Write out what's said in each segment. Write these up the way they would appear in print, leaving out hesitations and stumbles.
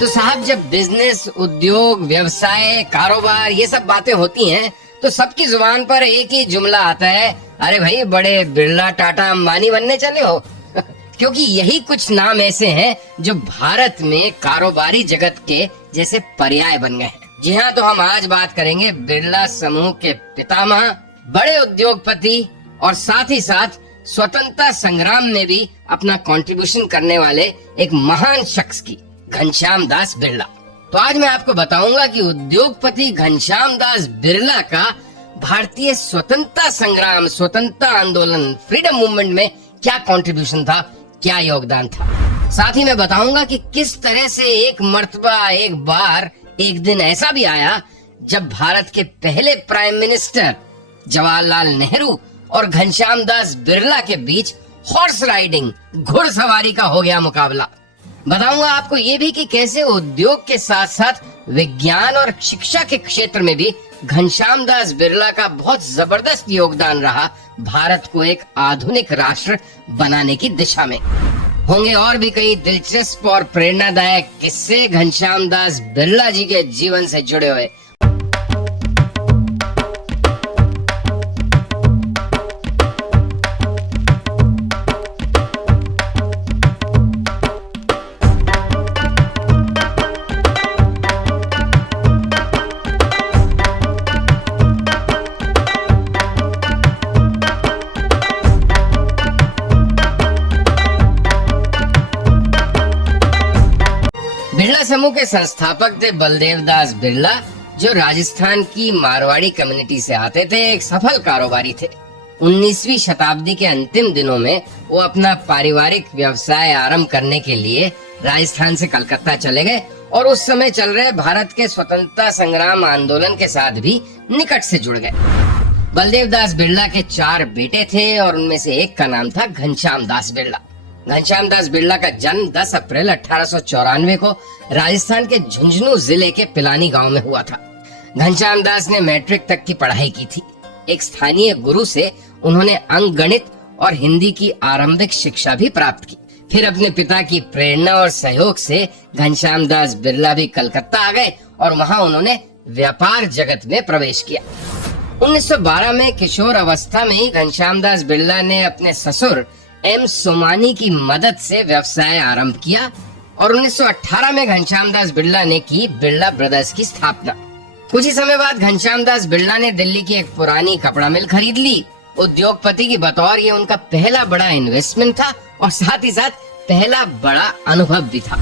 तो साहब जब बिजनेस, उद्योग, व्यवसाय, कारोबार ये सब बातें होती हैं तो सबकी जुबान पर एक ही जुमला आता है, अरे भाई बड़े बिरला, टाटा, अंबानी बनने चले हो। क्योंकि यही कुछ नाम ऐसे हैं जो भारत में कारोबारी जगत के जैसे पर्याय बन गए हैं। जी हाँ, तो हम आज बात करेंगे बिरला समूह के पितामह, बड़े उद्योगपति और साथ ही साथ स्वतंत्रता संग्राम में भी अपना कंट्रीब्यूशन करने वाले एक महान शख्स की, घनश्याम दास बिरला। तो आज मैं आपको बताऊंगा कि उद्योगपति घनश्याम दास बिरला का भारतीय स्वतंत्रता संग्राम, स्वतंत्रता आंदोलन, फ्रीडम मूवमेंट में क्या कंट्रीब्यूशन था, क्या योगदान था। साथ ही मैं बताऊंगा कि किस तरह से एक मर्तबा, एक बार, एक दिन ऐसा भी आया जब भारत के पहले प्राइम मिनिस्टर जवाहरलाल नेहरू और घनश्याम दास बिरला के बीच हॉर्स राइडिंग, घुड़सवारी का हो गया मुकाबला। बताऊंगा आपको ये भी कि कैसे उद्योग के साथ साथ विज्ञान और शिक्षा के क्षेत्र में भी घनश्याम दास बिरला का बहुत जबरदस्त योगदान रहा भारत को एक आधुनिक राष्ट्र बनाने की दिशा में। होंगे और भी कई दिलचस्प और प्रेरणादायक किस्से घनश्याम दास बिरला जी के जीवन से जुड़े हुए। बिरला समूह के संस्थापक थे बलदेव दास बिरला, जो राजस्थान की मारवाड़ी कम्युनिटी से आते थे। एक सफल कारोबारी थे। 19वीं शताब्दी के अंतिम दिनों में वो अपना पारिवारिक व्यवसाय आरंभ करने के लिए राजस्थान से कलकत्ता चले गए और उस समय चल रहे भारत के स्वतंत्रता संग्राम आंदोलन के साथ भी निकट से जुड़ गए। बलदेव दास बिरला के 4 बेटे थे और उनमें से एक का नाम था घनश्याम दास बिरला। घनश्याम दास बिरला का जन्म 10 अप्रैल 1894 को राजस्थान के झुंझुनू जिले के पिलानी गांव में हुआ था। घनश्याम दास ने मैट्रिक तक की पढ़ाई की थी। एक स्थानीय गुरु से उन्होंने अंक गणित और हिंदी की आरंभिक शिक्षा भी प्राप्त की। फिर अपने पिता की प्रेरणा और सहयोग से घनश्याम दास बिरला भी कलकत्ता आ गए और वहां उन्होंने व्यापार जगत में प्रवेश किया। 1912 में किशोर अवस्था में ही घनश्याम दास बिरला ने अपने ससुर एम सोमानी की मदद से व्यवसाय आरंभ किया और 1918 में घनश्याम दास बिरला ने की बिरला ब्रदर्स की स्थापना। कुछ ही समय बाद घनश्याम दास बिरला ने दिल्ली की एक पुरानी कपड़ा मिल खरीद ली। उद्योगपति की बतौर ये उनका पहला बड़ा इन्वेस्टमेंट था और साथ ही साथ पहला बड़ा अनुभव भी था।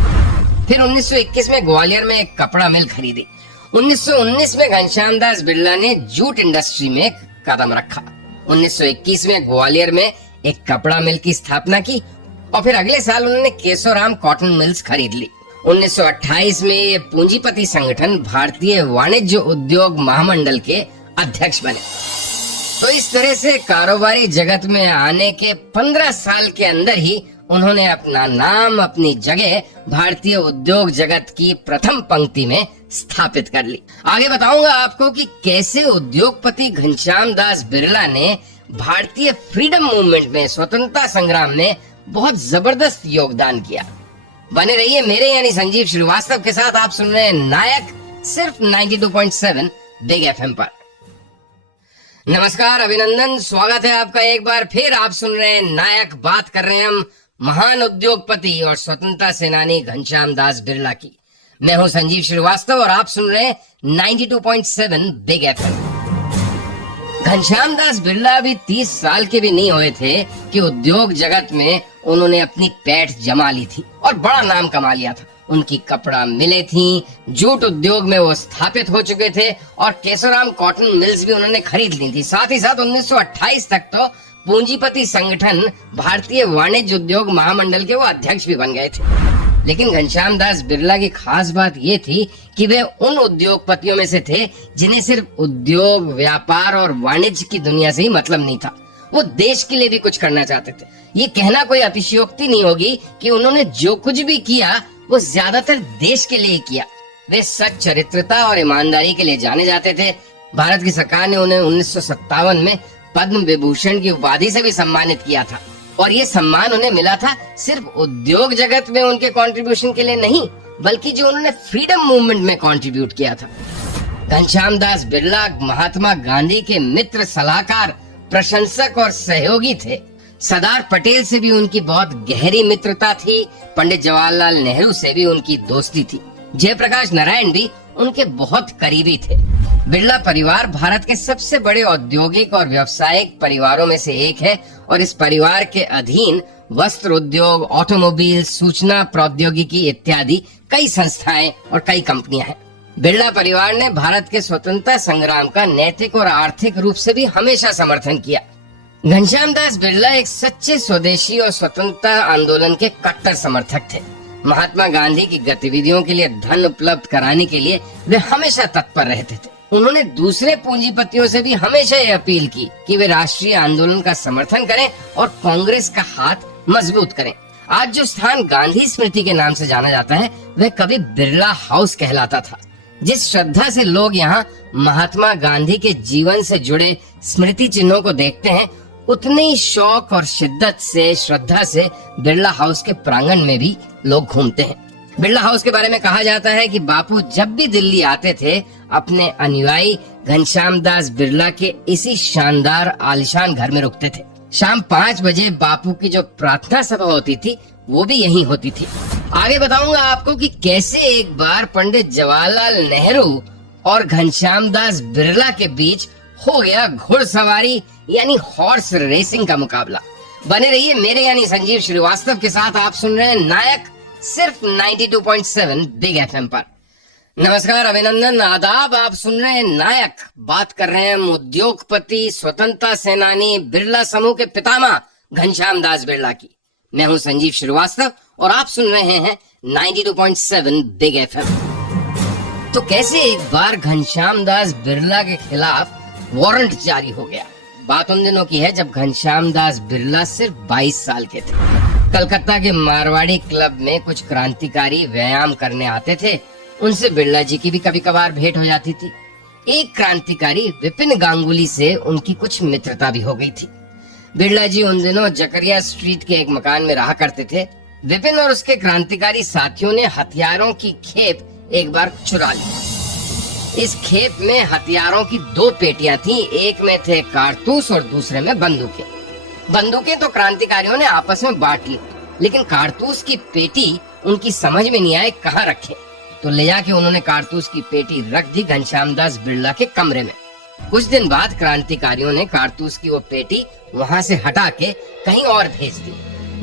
फिर 1921 में ग्वालियर में एक कपड़ा मिल खरीदी। 1919 में घनश्याम दास बिरला ने जूट इंडस्ट्री में कदम रखा। 1921 में ग्वालियर में एक कपड़ा मिल की स्थापना की और फिर अगले साल उन्होंने केशोराम कॉटन मिल्स खरीद ली। 1928 में ये पूंजीपति संगठन भारतीय वाणिज्य उद्योग महामंडल के अध्यक्ष बने। तो इस तरह से कारोबारी जगत में आने के 15 साल के अंदर ही उन्होंने अपना नाम, अपनी जगह भारतीय उद्योग जगत की प्रथम पंक्ति में स्थापित कर ली। आगे बताऊंगा आपको कि कैसे उद्योगपति घनश्याम दास बिरला ने भारतीय फ्रीडम मूवमेंट में, स्वतंत्रता संग्राम में बहुत जबरदस्त योगदान किया। बने रहिए मेरे यानी संजीव श्रीवास्तव के साथ। आप सुन रहे हैं नायक, सिर्फ 92.7 बिग एफएम पर। नमस्कार, अभिनंदन, स्वागत है आपका एक बार फिर। आप सुन रहे हैं नायक। बात कर रहे हैं हम महान उद्योगपति और स्वतंत्रता सेनानी घनश्याम दास बिरला की। मैं हूं संजीव श्रीवास्तव और आप सुन रहे हैं 92.7 बिग एफएम। घनश्याम दास बिरला अभी 30 साल के भी नहीं हुए थे कि उद्योग जगत में उन्होंने अपनी पैठ जमा ली थी और बड़ा नाम कमा लिया था। उनकी कपड़ा मिलें थी, जूट उद्योग में वो स्थापित हो चुके थे और केशोराम कॉटन मिल्स भी उन्होंने खरीद ली थी। साथ ही साथ 1928 तक तो पूंजीपति संगठन भारतीय वाणिज्य उद्योग महामंडल के वो अध्यक्ष भी बन गए थे। लेकिन घनश्याम दास बिरला की खास बात ये थी कि वे उन उद्योगपतियों में से थे जिन्हें सिर्फ उद्योग, व्यापार और वाणिज्य की दुनिया से ही मतलब नहीं था। वो देश के लिए भी कुछ करना चाहते थे। ये कहना कोई अतिशयोक्ति नहीं होगी कि उन्होंने जो कुछ भी किया वो ज्यादातर देश के लिए किया। वे सच, चरित्रता और ईमानदारी के लिए जाने जाते थे। भारत की सरकार ने उन्हें 1957 में पद्म विभूषण की उपाधि से भी सम्मानित किया था और ये सम्मान उन्हें मिला था सिर्फ उद्योग जगत में उनके कंट्रीब्यूशन के लिए नहीं, बल्कि जो उन्होंने फ्रीडम मूवमेंट में कंट्रीब्यूट किया था। घनश्याम दास बिरला महात्मा गांधी के मित्र, सलाहकार, प्रशंसक और सहयोगी थे। सरदार पटेल से भी उनकी बहुत गहरी मित्रता थी। पंडित जवाहरलाल नेहरू से भी उनकी दोस्ती थी। जयप्रकाश नारायण भी उनके बहुत करीबी थे। बिरला परिवार भारत के सबसे बड़े औद्योगिक और व्यावसायिक परिवारों में से एक है और इस परिवार के अधीन वस्त्र उद्योग, ऑटोमोबाइल, सूचना प्रौद्योगिकी इत्यादि कई संस्थाएं और कई कंपनियां हैं। बिरला परिवार ने भारत के स्वतंत्रता संग्राम का नैतिक और आर्थिक रूप से भी हमेशा समर्थन किया। घनश्याम दास बिरला एक सच्चे स्वदेशी और स्वतंत्रता आंदोलन के कट्टर समर्थक थे। महात्मा गांधी की गतिविधियों के लिए धन उपलब्ध कराने के लिए वे हमेशा तत्पर रहते थे। उन्होंने दूसरे पूंजीपतियों से भी हमेशा ये अपील की कि वे राष्ट्रीय आंदोलन का समर्थन करें और कांग्रेस का हाथ मजबूत करें। आज जो स्थान गांधी स्मृति के नाम से जाना जाता है, वह कभी बिरला हाउस कहलाता था। जिस श्रद्धा से लोग यहाँ महात्मा गांधी के जीवन से जुड़े स्मृति चिन्हों को देखते हैं, उतने ही शौक और शिद्दत से, श्रद्धा से बिरला हाउस के प्रांगण में भी लोग घूमते हैं। बिरला हाउस के बारे में कहा जाता है कि बापू जब भी दिल्ली आते थे, अपने अनुयायी घनश्याम दास बिरला के इसी शानदार आलीशान घर में रुकते थे। शाम 5 बजे बापू की जो प्रार्थना सभा होती थी, वो भी यहीं होती थी। आगे बताऊंगा आपको कि कैसे एक बार पंडित जवाहरलाल नेहरू और घनश्याम दास बिरला के बीच हो गया घुड़सवारी यानी हॉर्स रेसिंग का मुकाबला। बने रहिए मेरे यानी संजीव श्रीवास्तव के साथ। आप सुन रहे हैं नायक, सिर्फ 92.7 बिग एफएम पर। नमस्कार, अभिनंदन, आदाब। आप सुन रहे हैं नायक। बात कर रहे हैं उद्योगपति, स्वतंत्रता सेनानी, बिरला समूह के पितामह घनश्याम दास बिरला की। मैं हूं संजीव श्रीवास्तव और आप सुन रहे हैं 92.7 बिग एफएम। तो कैसे एक बार घनश्याम दास बिरला के खिलाफ वारंट जारी हो गया। बात उन दिनों की है जब घनश्याम दास बिरला सिर्फ 22 साल के थे। कलकत्ता के मारवाड़ी क्लब में कुछ क्रांतिकारी व्यायाम करने आते थे। उनसे बिरला जी की भी कभी कभार भेंट हो जाती थी। एक क्रांतिकारी विपिन गांगुली से उनकी कुछ मित्रता भी हो गई थी। बिरला जी उन दिनों जकरिया स्ट्रीट के एक मकान में रहा करते थे। विपिन और उसके क्रांतिकारी साथियों ने हथियारों की खेप एक बार चुरा ली। इस खेप में हथियारों की 2 पेटियां थीं। एक में थे कारतूस और दूसरे में बंदूकें। बंदूकें तो क्रांतिकारियों ने आपस में बांट ली, लेकिन कारतूस की पेटी उनकी समझ में नहीं आए कहाँ रखें। तो ले जाके उन्होंने कारतूस की पेटी रख दी घनश्याम दास बिरला के कमरे में। कुछ दिन बाद क्रांतिकारियों ने कारतूस की वो पेटी वहाँ से हटा के कहीं और भेज दी।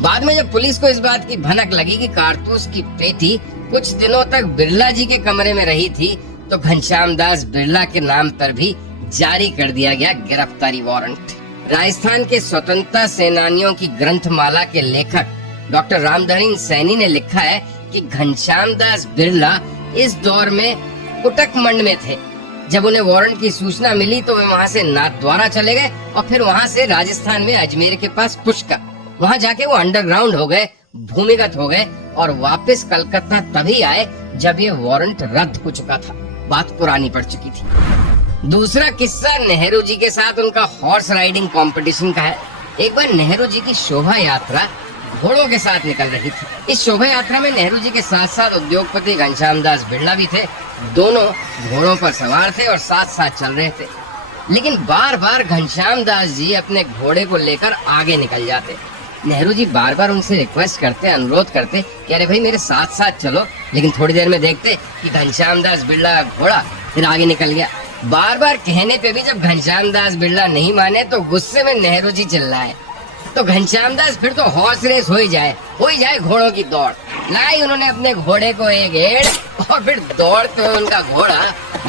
बाद में जब पुलिस को इस बात की भनक लगी कि कारतूस की पेटी कुछ दिनों तक बिरला जी के कमरे में रही थी, तो घनश्याम दास बिरला के नाम पर भी जारी कर दिया गया गिरफ्तारी वारंट। राजस्थान के स्वतंत्रता सेनानियों की ग्रंथमाला के लेखक डॉक्टर रामधरीन सैनी ने लिखा है कि घनश्याम दास बिरला इस दौर में कुटकमंड में थे। जब उन्हें वारंट की सूचना मिली तो वे वहाँ से नाथद्वारा चले गए और फिर वहाँ से राजस्थान में अजमेर के पास पुष्कर, वहाँ जाके वो अंडरग्राउंड हो गए, भूमिगत हो गए और वापस कलकत्ता तभी आए जब ये वारंट रद्द हो चुका था। बात पुरानी पड़ चुकी थी। दूसरा किस्सा नेहरू जी के साथ उनका हॉर्स राइडिंग कंपटीशन का है। एक बार नेहरू जी की शोभा यात्रा घोड़ों के साथ निकल रही थी। इस शोभा यात्रा में नेहरू जी के साथ साथ उद्योगपति घनश्याम दास बिरला भी थे। दोनों घोड़ों पर सवार थे और साथ साथ चल रहे थे। लेकिन बार बार घनश्याम दास जी अपने घोड़े को लेकर आगे निकल जाते। नेहरू जी बार बार उनसे रिक्वेस्ट करते, अनुरोध करते कि अरे भाई मेरे साथ साथ चलो, लेकिन थोड़ी देर में देखते कि घनश्याम दास बिरला का घोड़ा फिर आगे निकल गया। बार बार कहने पे भी जब घनश्याम दास बिरला नहीं माने तो गुस्से में नेहरू जी चिल्लाए, तो घनश्याम दास फिर तो हॉर्स रेस हो ही जाए घोड़ों की दौड़। लाई उन्होंने अपने घोड़े को एक एड़ और फिर दौड़ते हुए उनका घोड़ा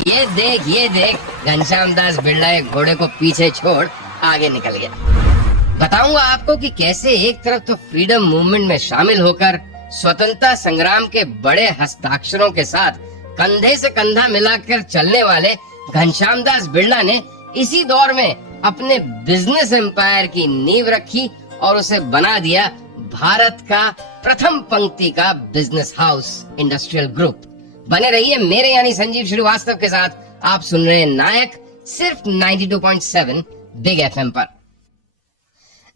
ये देख घनश्याम दास बिरला एक घोड़े को पीछे छोड़ आगे निकल गया। बताऊंगा आपको कि कैसे एक तरफ तो फ्रीडम मूवमेंट में शामिल होकर स्वतंत्रता संग्राम के बड़े हस्ताक्षरों के साथ कंधे से कंधा मिलाकर चलने वाले घनश्याम दास बिरला ने इसी दौर में अपने बिजनेस एम्पायर की नींव रखी और उसे बना दिया भारत का प्रथम पंक्ति का बिजनेस हाउस इंडस्ट्रियल ग्रुप। बने रहिए मेरे यानी संजीव श्रीवास्तव के साथ। आप सुन रहे हैं नायक, सिर्फ 92.7 बिग एफएम पर।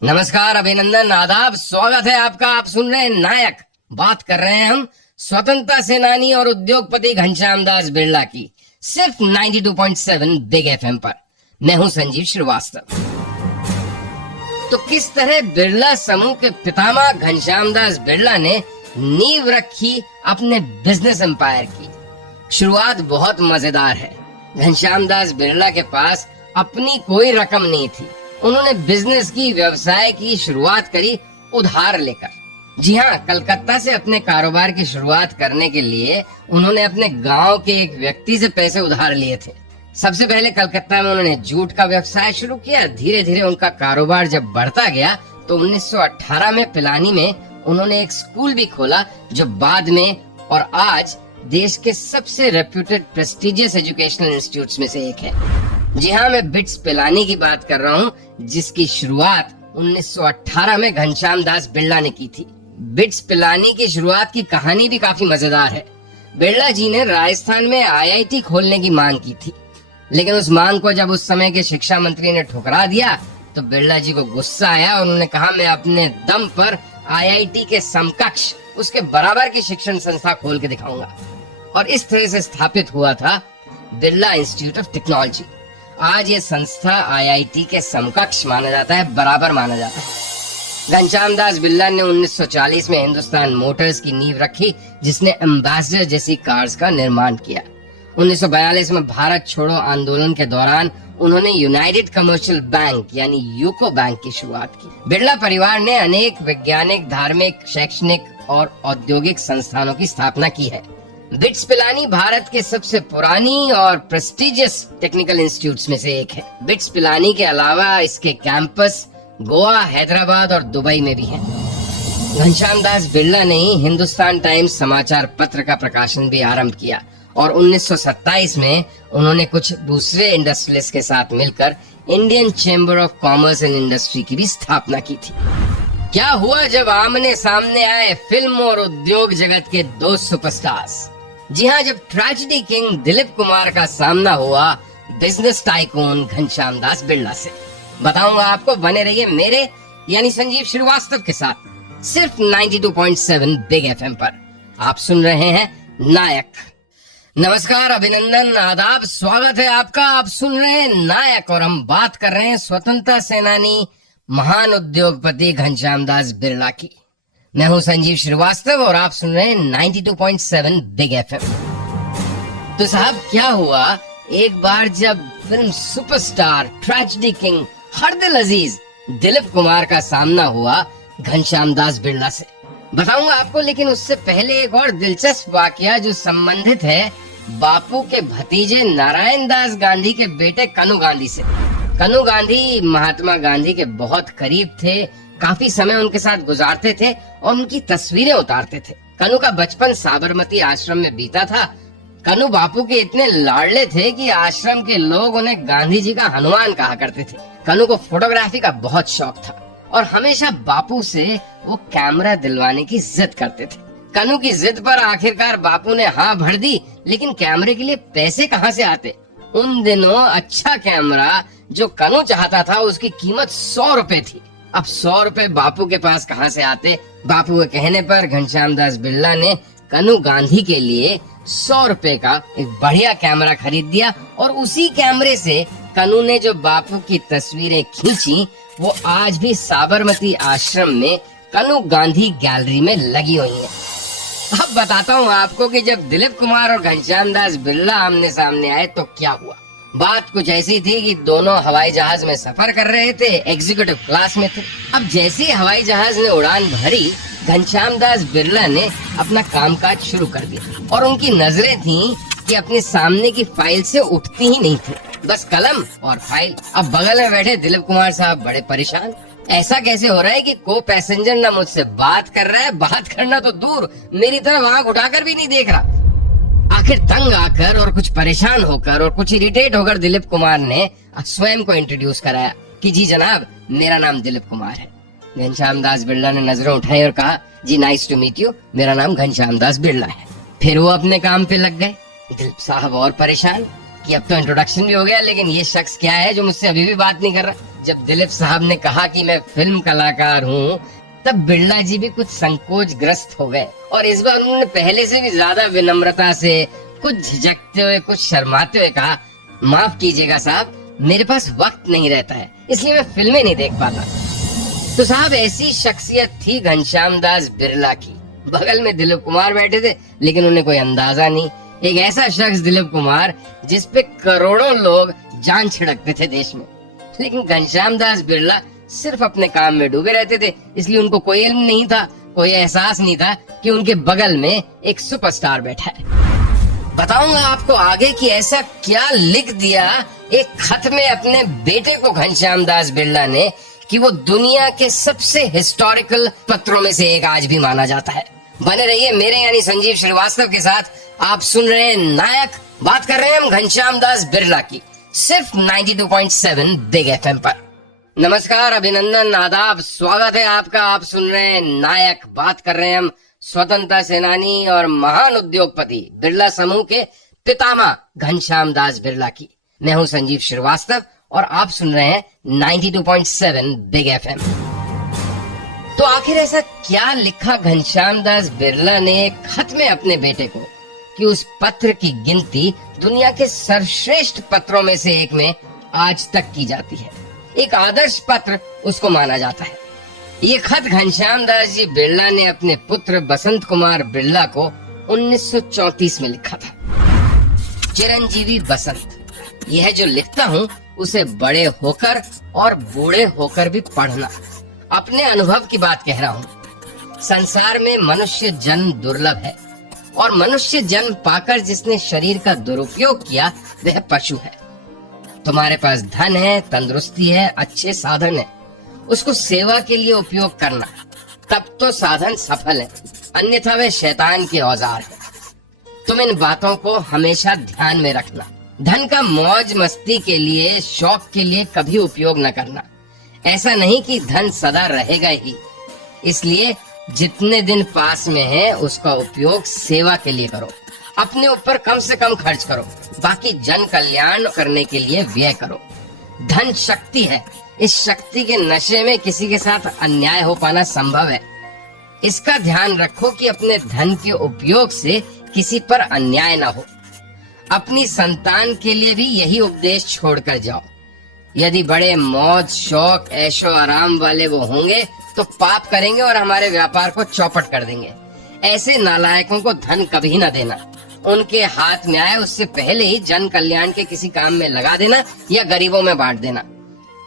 नमस्कार, अभिनंदन, आदाब, स्वागत है आपका। आप सुन रहे हैं नायक। बात कर रहे हैं हम स्वतंत्रता सेनानी और उद्योगपति घनश्याम दास बिरला की सिर्फ 92.7 बिग एफएम पर। मैं हूं संजीव श्रीवास्तव। तो किस तरह बिरला समूह के पितामह घनश्याम दास बिरला ने नींव रखी अपने बिजनेस एम्पायर की। शुरुआत बहुत मजेदार है। घनश्याम दास बिरला के पास अपनी कोई रकम नहीं थी। उन्होंने बिजनेस की, व्यवसाय की शुरुआत करी उधार लेकर। जी हाँ, कलकत्ता से अपने कारोबार की शुरुआत करने के लिए उन्होंने अपने गांव के एक व्यक्ति से पैसे उधार लिए थे। सबसे पहले कलकत्ता में उन्होंने जूट का व्यवसाय शुरू किया। धीरे धीरे उनका कारोबार जब बढ़ता गया तो 1918 में पिलानी में उन्होंने एक स्कूल भी खोला, जो बाद में और आज देश के सबसे रेप्यूटेड प्रेस्टिजियस एजुकेशनल इंस्टीट्यूट्स में से एक है। जी हाँ, मैं बिट्स पिलानी की बात कर रहा हूँ, जिसकी शुरुआत 1918 में घनश्याम दास बिरला ने की थी। बिट्स पिलानी की शुरुआत की कहानी भी काफी मजेदार है। बिरला जी ने राजस्थान में आईआईटी खोलने की मांग की थी, लेकिन उस मांग को जब उस समय के शिक्षा मंत्री ने ठुकरा दिया तो बिरला जी को गुस्सा आया और उन्होंने कहा, मैं अपने दम पर आईआईटी के समकक्ष, उसके बराबर की शिक्षण संस्था खोल के दिखाऊंगा। और इस तरह से स्थापित हुआ था बिरला इंस्टीट्यूट ऑफ टेक्नोलॉजी। आज ये संस्था आईआईटी के समकक्ष माना जाता है, बराबर माना जाता है। घनश्याम दास बिरला ने 1940 में हिंदुस्तान मोटर्स की नींव रखी, जिसने एम्बेसडर जैसी कार्स का निर्माण किया। 1942 में भारत छोड़ो आंदोलन के दौरान उन्होंने यूनाइटेड कमर्शियल बैंक यानी यूको बैंक की शुरुआत की। बिरला परिवार ने अनेक वैज्ञानिक, धार्मिक, शैक्षणिक और औद्योगिक संस्थानों की स्थापना की है। बिट्स पिलानी भारत के सबसे पुरानी और प्रेस्टिजियस टेक्निकल इंस्टीट्यूट्स में से एक है। बिट्स पिलानी के अलावा इसके कैंपस गोवा, हैदराबाद और दुबई में भी हैं। घनश्याम दास बिरला ने ही हिंदुस्तान टाइम्स समाचार पत्र का प्रकाशन भी आरंभ किया और 1927 में उन्होंने कुछ दूसरे इंडस्ट्रियलिस्ट के साथ मिलकर Indian chamber of commerce and industry की भी स्थापना की थी। क्या हुआ जब आमने सामने आए फिल्म और उद्योग जगत के दो सुपरस्टार्स। जी हाँ, जब ट्रेजेडी किंग दिलीप कुमार का सामना हुआ बिजनेस टाइकून घनश्याम दास बिरला से। बताऊंगा आपको, बने रहिए मेरे यानी संजीव श्रीवास्तव के साथ सिर्फ 92.7 बिग एफएम पर। आप सुन रहे हैं नायक। नमस्कार, अभिनंदन, आदाब, स्वागत है आपका। आप सुन रहे हैं नायक और हम बात कर रहे हैं स्वतंत्रता सेनानी, महान उद्योगपति घनश्याम दास बिरला की। मैं हूं संजीव श्रीवास्तव और आप सुन रहे हैं 92.7 बिग एफएम। तो साहब, क्या हुआ एक बार जब फिल्म सुपरस्टार, ट्रेजेडी किंग, हर दिल अजीज दिलीप कुमार का सामना हुआ घनश्याम दास बिरला से। बताऊंगा आपको, लेकिन उससे पहले एक और दिलचस्प वाकया जो संबंधित है बापू के भतीजे नारायण दास गांधी के बेटे कनु गांधी से। कनु गांधी महात्मा गांधी के बहुत करीब थे, काफी समय उनके साथ गुजारते थे और उनकी तस्वीरें उतारते थे। कनु का बचपन साबरमती आश्रम में बीता था। कनु बापू के इतने लाडले थे कि आश्रम के लोग उन्हें गांधी जी का हनुमान कहा करते थे। कनु को फोटोग्राफी का बहुत शौक था और हमेशा बापू से वो कैमरा दिलवाने की जिद करते थे। कनु की जिद पर आखिरकार बापू ने हाँ भर दी, लेकिन कैमरे के लिए पैसे कहाँ से आते। उन दिनों अच्छा कैमरा जो कनु चाहता था उसकी कीमत 100 रुपए थी। अब 100 रुपए बापू के पास कहाँ से आते। बापू के कहने पर घनश्याम दास बिरला ने कनु गांधी के लिए 100 रुपए का एक बढ़िया कैमरा खरीद दिया और उसी कैमरे से कनु ने जो बापू की तस्वीरें खींची वो आज भी साबरमती आश्रम में कनु गांधी गैलरी में लगी हुई हैं। अब बताता हूँ आपको कि जब दिलीप कुमार और घनश्याम दास बिरला आमने सामने आए तो क्या हुआ। बात कुछ ऐसी थी कि दोनों हवाई जहाज में सफर कर रहे थे, एग्जीक्यूटिव क्लास में थे। अब जैसे ही हवाई जहाज ने उड़ान भरी, घनश्याम दास बिरला ने अपना कामकाज शुरू कर दिया और उनकी नजरें थीं कि अपने सामने की फाइल से उठती ही नहीं थी, बस कलम और फाइल। अब बगल में बैठे दिलीप कुमार साहब बड़े परेशान। ऐसा कैसे हो रहा है कि को पैसेंजर ना मुझसे बात कर रहा है, बात करना तो दूर मेरी तरफ आंख उठाकर भी नहीं देख रहा। आखिर तंग आकर और कुछ परेशान होकर और कुछ इरिटेट होकर दिलीप कुमार ने स्वयं को इंट्रोड्यूस कराया कि जी जनाब, मेरा नाम दिलीप कुमार है। घनश्याम दास बिरला ने नजरें उठाई और कहा, जी नाइस टू मीट यू, मेरा नाम घनश्याम दास बिरला है। फिर वो अपने काम पे लग गए। दिलीप साहब और परेशान कि अब तो इंट्रोडक्शन भी हो गया, लेकिन ये शख्स क्या है जो मुझसे अभी भी बात नहीं कर रहा। जब दिलीप साहब ने कहा कि मैं फिल्म कलाकार हूँ, तब बिरला जी भी कुछ संकोच ग्रस्त हो गए और इस बार उन्होंने पहले से भी ज्यादा विनम्रता से, कुछ झिझकते हुए, कुछ शर्माते हुए कहा, माफ कीजिएगा साहब, मेरे पास वक्त नहीं रहता है, इसलिए मैं फिल्में नहीं देख पाता। तो साहब ऐसी शख्सियत थी घनश्याम दास बिरला की। बगल में दिलीप कुमार बैठे थे, लेकिन उन्हें कोई अंदाजा नहीं। एक ऐसा शख्स दिलीप कुमार जिस पे करोड़ों लोग जान छिड़कते थे देश में, लेकिन घनश्याम दास बिरला सिर्फ अपने काम में डूबे रहते थे, इसलिए उनको कोई इल्म नहीं था, कोई एहसास नहीं था कि उनके बगल में एक सुपरस्टार बैठा है। बताऊंगा आपको आगे कि ऐसा क्या लिख दिया एक खत में अपने बेटे को घनश्याम दास बिरला ने कि वो दुनिया के सबसे हिस्टोरिकल पत्रों में से एक आज भी माना जाता है। बने रहिए मेरे यानी संजीव श्रीवास्तव के साथ। आप सुन रहे हैं नायक, बात कर रहे हैं हम घनश्याम दास बिरला की, सिर्फ 92.7 बिग एफएम पर। नमस्कार, अभिनंदन, आदाब, स्वागत है आपका। आप सुन रहे हैं नायक, बात कर रहे हैं हम स्वतंत्रता सेनानी और महान उद्योगपति बिरला समूह के पितामह घनश्याम दास बिरला की। मैं हूं संजीव श्रीवास्तव और आप सुन रहे हैं 92.7 बिग एफएम। तो आखिर ऐसा क्या लिखा घनश्याम दास बिरला ने खत में अपने बेटे को कि उस पत्र की गिनती दुनिया के सर्वश्रेष्ठ पत्रों में से एक में आज तक की जाती है। एक आदर्श पत्र उसको माना जाता है। ये खत घनश्याम दास जी बिरला ने अपने पुत्र बसंत कुमार बिरला को 1934 में लिखा था। चिरंजीवी बसंत, यह जो लिखता हूँ उसे बड़े होकर और बूढ़े होकर भी पढ़ना। अपने अनुभव की बात कह रहा हूँ। संसार में मनुष्य जन्म दुर्लभ है और मनुष्य जन्म पाकर जिसने शरीर का दुरुपयोग किया वह पशु है। तुम्हारे पास धन है, तंदुरुस्ती है, अच्छे साधन है, उसको सेवा के लिए उपयोग करना, तब तो साधन सफल है, अन्यथा वह शैतान के औजार है। तुम इन बातों को हमेशा ध्यान में रखना। धन का मौज मस्ती के लिए, शौक के लिए कभी उपयोग न करना। ऐसा नहीं कि धन सदा रहेगा ही, इसलिए जितने दिन पास में है उसका उपयोग सेवा के लिए करो। अपने ऊपर कम से कम खर्च करो, बाकी जन कल्याण करने के लिए व्यय करो। धन शक्ति है, इस शक्ति के नशे में किसी के साथ अन्याय हो पाना संभव है। इसका ध्यान रखो कि अपने धन के उपयोग से किसी पर अन्याय ना हो। अपनी संतान के लिए भी यही उपदेश छोड़कर जाओ। यदि बड़े मौज शौक ऐशो आराम वाले वो होंगे तो पाप करेंगे और हमारे व्यापार को चौपट कर देंगे। ऐसे नालायकों को धन कभी न देना। उनके हाथ में आए उससे पहले ही जन कल्याण के किसी काम में लगा देना या गरीबों में बांट देना।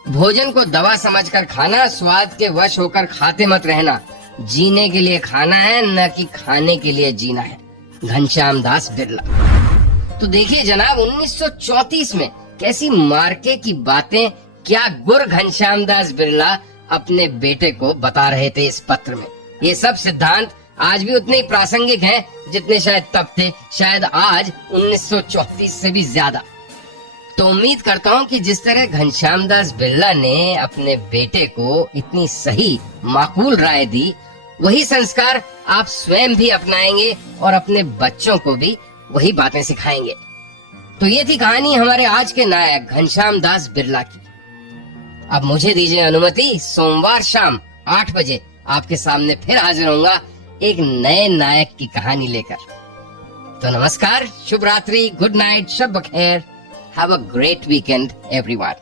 भोजन को दवा समझकर खाना, स्वाद के वश होकर खाते मत रहना। जीने के लिए खाना है, न कि खाने के लिए जीना है। घनश्याम दास बिरला। तो देखिए जनाब, 1934 में कैसी मार्के की बातें क्या गुर घनश्याम दास बिरला अपने बेटे को बता रहे थे इस पत्र में। ये सब सिद्धांत आज भी उतने ही प्रासंगिक हैं जितने शायद तब थे, शायद आज 1934 से भी ज्यादा। तो उम्मीद करता हूँ कि जिस तरह घनश्याम दास बिरला ने अपने बेटे को इतनी सही माकूल राय दी, वही संस्कार आप स्वयं भी अपनाएंगे और अपने बच्चों को भी वही बातें सिखाएंगे। तो ये थी कहानी हमारे आज के नायक घनश्याम दास बिरला की। अब मुझे दीजिए अनुमति, सोमवार शाम 8 बजे आपके सामने फिर हाजिर होऊंगा एक नए नायक की कहानी लेकर। तो नमस्कार, शुभ रात्रि, गुड नाइट, शब बखैर, have a great weekend everyone.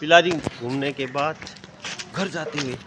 पिलाजी घूमने के बाद घर जाते हुए